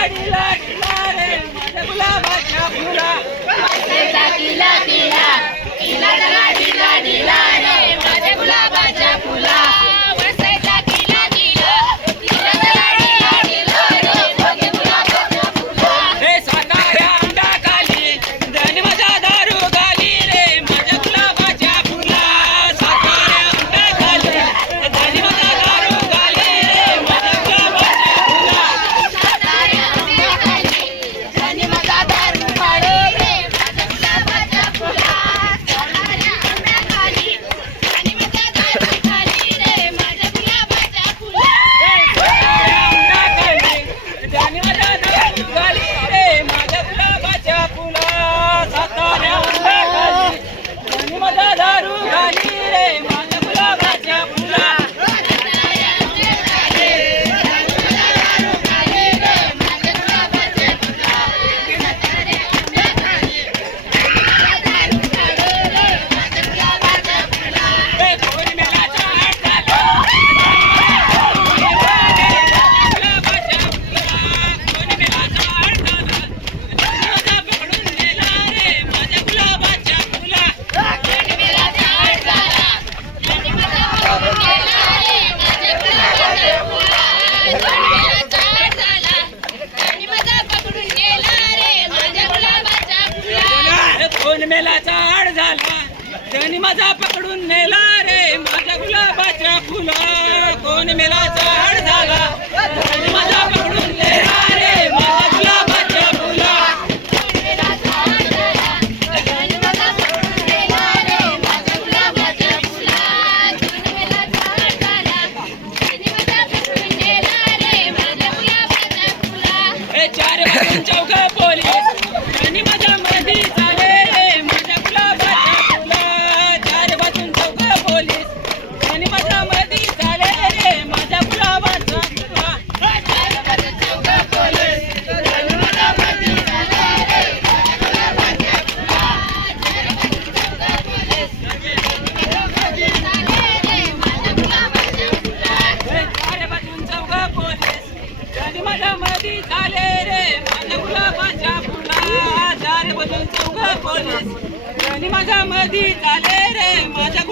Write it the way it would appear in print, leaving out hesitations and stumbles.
ढिला ढिला रे माझ्या गुलाबाच्या फुला ढिला ढिला ढिला ढिला ढिला रे माझ्या गुलाबाच्या फुला मेलाचा आड झाला त्यांनी माझा पकडून नेला रे माझ्या गुलाबाच्या फुला कोण मेलाचा आड झाला त्यांनी माझा पकडून नेला रे माझ्या गुलाबाच्या फुला चार बाजून चौघ पोलीस त्यांनी माझ्या मध्ये माझ्या मधी झाले रे माझ्या